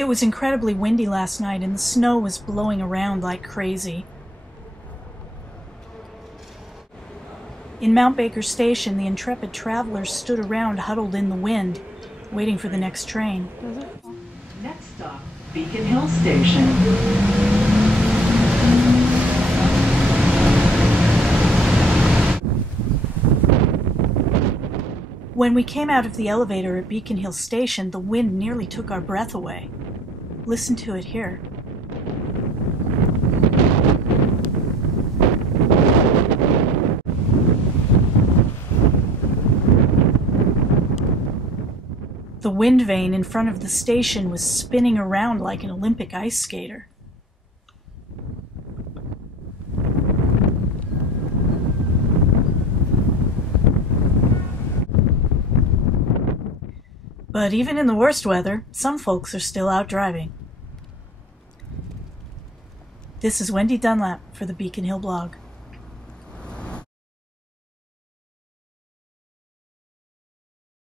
It was incredibly windy last night and the snow was blowing around like crazy. In Mount Baker Station, the intrepid travelers stood around huddled in the wind, waiting for the next train. Next stop, Beacon Hill Station. When we came out of the elevator at Beacon Hill Station, the wind nearly took our breath away. Listen to it here. The wind vane in front of the station was spinning around like an Olympic ice skater. But even in the worst weather, some folks are still out driving. This is Wendy Dunlap for the Beacon Hill blog.